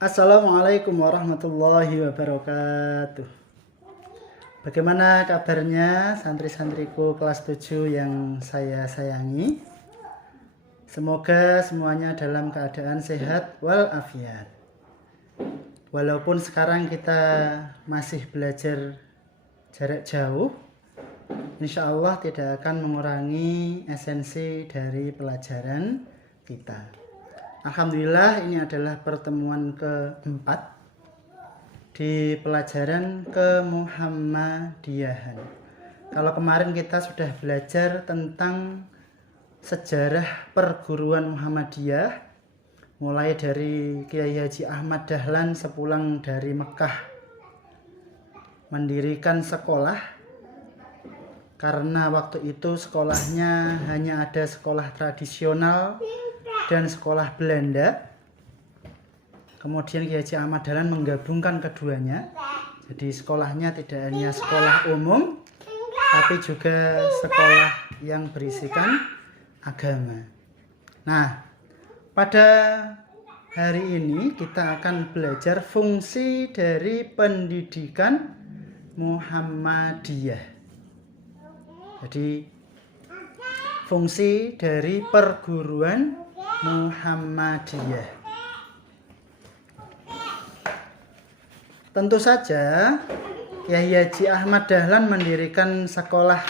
Assalamualaikum warahmatullahi wabarakatuh. Bagaimana kabarnya santri-santriku kelas 7 yang saya sayangi? Semoga semuanya dalam keadaan sehat walafiat. Walaupun sekarang kita masih belajar jarak jauh, insya Allah tidak akan mengurangi esensi dari pelajaran kita. Alhamdulillah, ini adalah pertemuan keempat di pelajaran kemuhammadiyahan. Kalau kemarin kita sudah belajar tentang sejarah perguruan Muhammadiyah, mulai dari Kiai Haji Ahmad Dahlan sepulang dari Mekah mendirikan sekolah, karena waktu itu sekolahnya hanya ada sekolah tradisional dan sekolah Belanda. Kemudian Kiai Haji Ahmad Dahlan menggabungkan keduanya. Jadi sekolahnya tidak hanya sekolah umum, tapi juga sekolah yang berisikan agama. Nah, pada hari ini kita akan belajar fungsi dari pendidikan Muhammadiyah. Jadi fungsi dari perguruan Muhammadiyah. Tentu saja Kiai Haji Ahmad Dahlan mendirikan sekolah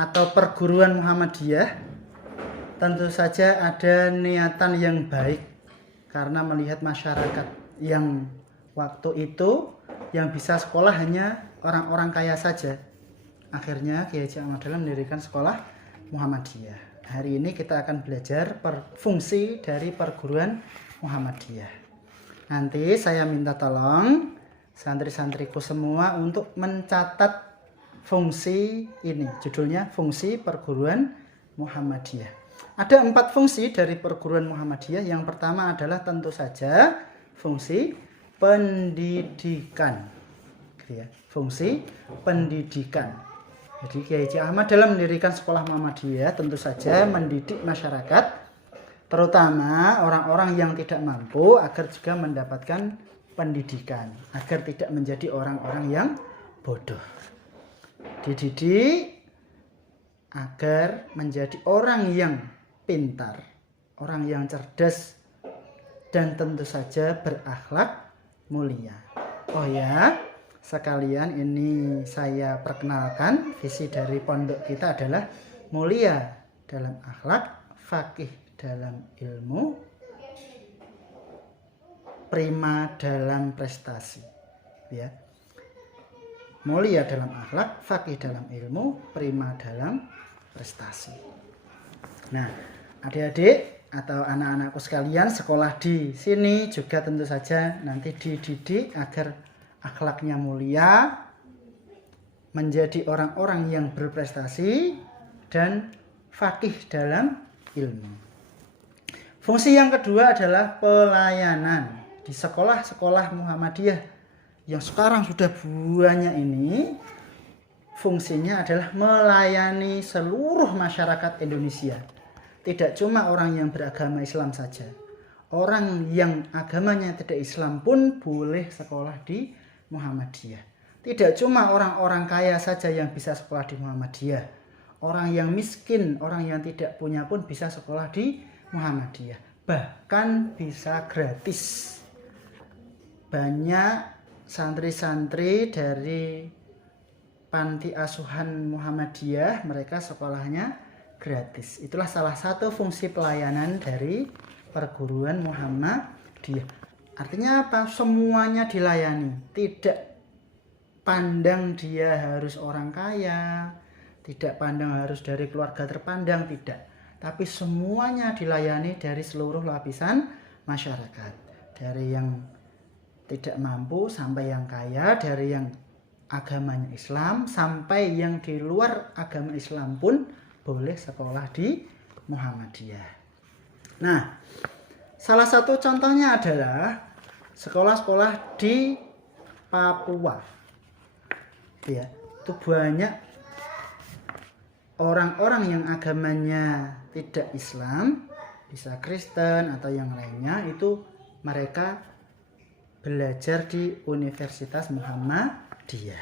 atau perguruan Muhammadiyah. Tentu saja ada niatan yang baik, karena melihat masyarakat yang waktu itu yang bisa sekolah hanya orang-orang kaya saja. Akhirnya Kiai Haji Ahmad Dahlan mendirikan sekolah Muhammadiyah. Hari ini kita akan belajar fungsi dari perguruan Muhammadiyah. Nanti saya minta tolong santri-santriku semua untuk mencatat fungsi ini. Judulnya fungsi perguruan Muhammadiyah. Ada 4 fungsi dari perguruan Muhammadiyah. Yang pertama adalah tentu saja fungsi pendidikan. Fungsi pendidikan. Jadi Kiai Haji Ahmad Dahlan mendirikan sekolah Muhammadiyah tentu saja mendidik masyarakat, terutama orang-orang yang tidak mampu, agar juga mendapatkan pendidikan, agar tidak menjadi orang-orang yang bodoh. Dididik agar menjadi orang yang pintar, orang yang cerdas, dan tentu saja berakhlak mulia. Oh ya, sekalian ini saya perkenalkan, visi dari pondok kita adalah mulia dalam akhlak, faqih dalam ilmu, prima dalam prestasi. Ya. Mulia dalam akhlak, faqih dalam ilmu, prima dalam prestasi. Nah, adik-adik atau anak-anakku sekalian, sekolah di sini juga tentu saja nanti dididik agar akhlaknya mulia, menjadi orang-orang yang berprestasi, dan faqih dalam ilmu. Fungsi yang kedua adalah pelayanan. Di sekolah-sekolah Muhammadiyah yang sekarang sudah banyak ini, fungsinya adalah melayani seluruh masyarakat Indonesia. Tidak cuma orang yang beragama Islam saja. Orang yang agamanya tidak Islam pun boleh sekolah di Muhammadiyah. Tidak cuma orang-orang kaya saja yang bisa sekolah di Muhammadiyah. Orang yang miskin, orang yang tidak punya pun bisa sekolah di Muhammadiyah. Bahkan bisa gratis. Banyak santri-santri dari panti asuhan Muhammadiyah, mereka sekolahnya gratis. Itulah salah satu fungsi pelayanan dari perguruan Muhammadiyah. Artinya apa? Semuanya dilayani. Tidak pandang dia harus orang kaya, tidak pandang harus dari keluarga terpandang, tidak. Tapi semuanya dilayani dari seluruh lapisan masyarakat. Dari yang tidak mampu sampai yang kaya, dari yang agamanya Islam sampai yang di luar agama Islam pun boleh sekolah di Muhammadiyah. Nah, salah satu contohnya adalah sekolah-sekolah di Papua. Ya, itu banyak orang-orang yang agamanya tidak Islam, bisa Kristen atau yang lainnya, itu mereka belajar di Universitas Muhammadiyah.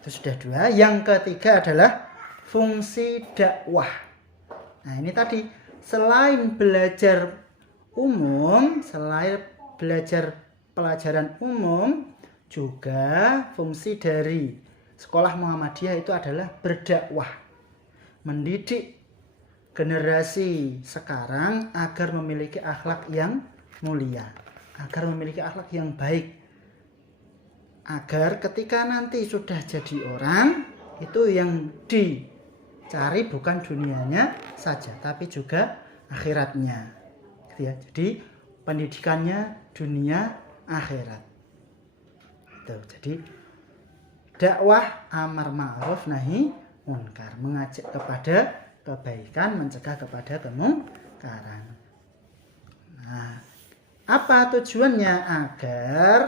Itu sudah 2. Yang ketiga adalah fungsi dakwah. Nah, ini tadi selain belajar umum, selain belajar pelajaran umum, juga fungsi dari sekolah Muhammadiyah itu adalah berdakwah, mendidik generasi sekarang agar memiliki akhlak yang mulia, agar memiliki akhlak yang baik, agar ketika nanti sudah jadi orang, itu yang dicari bukan dunianya saja, tapi juga akhiratnya. Jadi pendidikannya dunia akhirat. Jadi dakwah amar ma'ruf nahi munkar, mengajak kepada kebaikan, mencegah kepada kemungkaran. Nah, apa tujuannya? Agar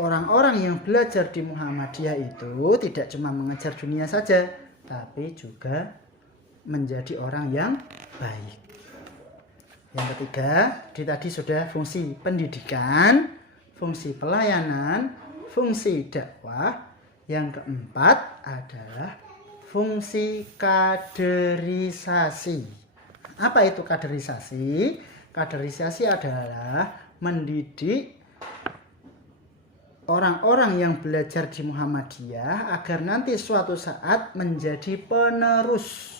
orang-orang yang belajar di Muhammadiyah itu tidak cuma mengejar dunia saja, tapi juga menjadi orang yang baik. Yang ketiga, tadi sudah fungsi pendidikan, fungsi pelayanan, fungsi dakwah. Yang keempat adalah fungsi kaderisasi. Apa itu kaderisasi? Kaderisasi adalah mendidik orang-orang yang belajar di Muhammadiyah agar nanti suatu saat menjadi penerus.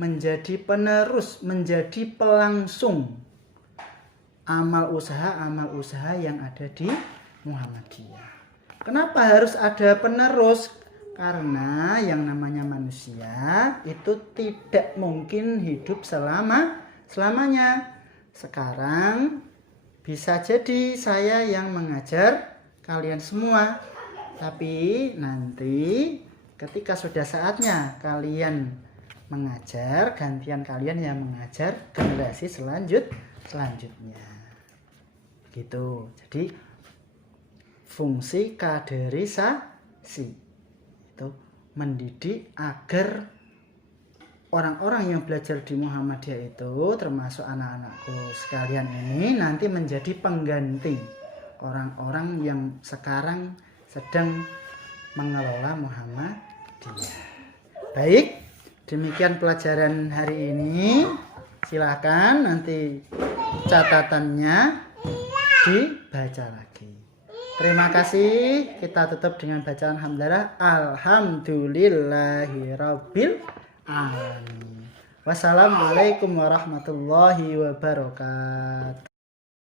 Menjadi penerus, menjadi pelangsung amal usaha yang ada di Muhammadiyah. Kenapa harus ada penerus? Karena yang namanya manusia itu tidak mungkin hidup selamanya. Sekarang bisa jadi saya yang mengajar kalian semua, tapi nanti ketika sudah saatnya kalian mengajar, gantian kalian yang mengajar generasi selanjutnya. Gitu. Jadi fungsi kaderisasi itu mendidik agar orang-orang yang belajar di Muhammadiyah itu, termasuk anak-anakku sekalian ini, nanti menjadi pengganti orang-orang yang sekarang sedang mengelola Muhammadiyah. Baik, demikian pelajaran hari ini. Silakan nanti catatannya dibaca lagi. Terima kasih. Kita tutup dengan bacaan hamdalah. Alhamdulillahirabbil alamin. Wassalamualaikum warahmatullahi wabarakatuh.